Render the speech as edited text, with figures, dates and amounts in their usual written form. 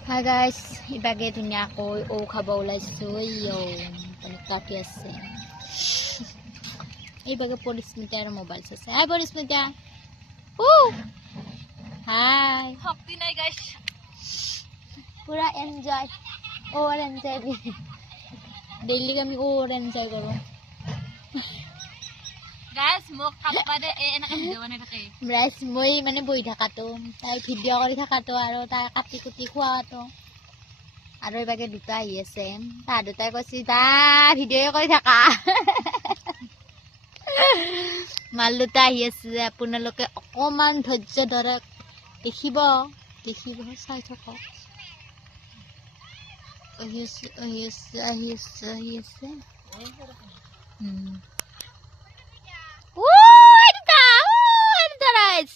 Hi guys, ibagay niya ako খাব ওলাইছো কাটি আছে এইবাগে পরিস্মিতা আর মোবাইল আছে হাই পরিস্মিতা হাই শক্তি নাই গাইস পুরা এনজয় ওর এনজয় ডেইলি আমি ওর এনজয় করো গাইস মোক কাপা দে এনেকে ভিডিও বনাই থাকে রাইস মই মানে বই থাকাতো তাই ভিডিও কৰি থাকাতো আৰু তাই কাটি কুটি খোৱাটো আৰু এইবাগে দুটা আহি আছে তাৰ দুটাই কৈছি দা ভিডিও কৰি থাকা মাল দুটা আহি আছে আপোনালোকে অকমান ধৈৰ্য ধৰক দেখিব চাই থাকক আহি আছে এটা ৰাইস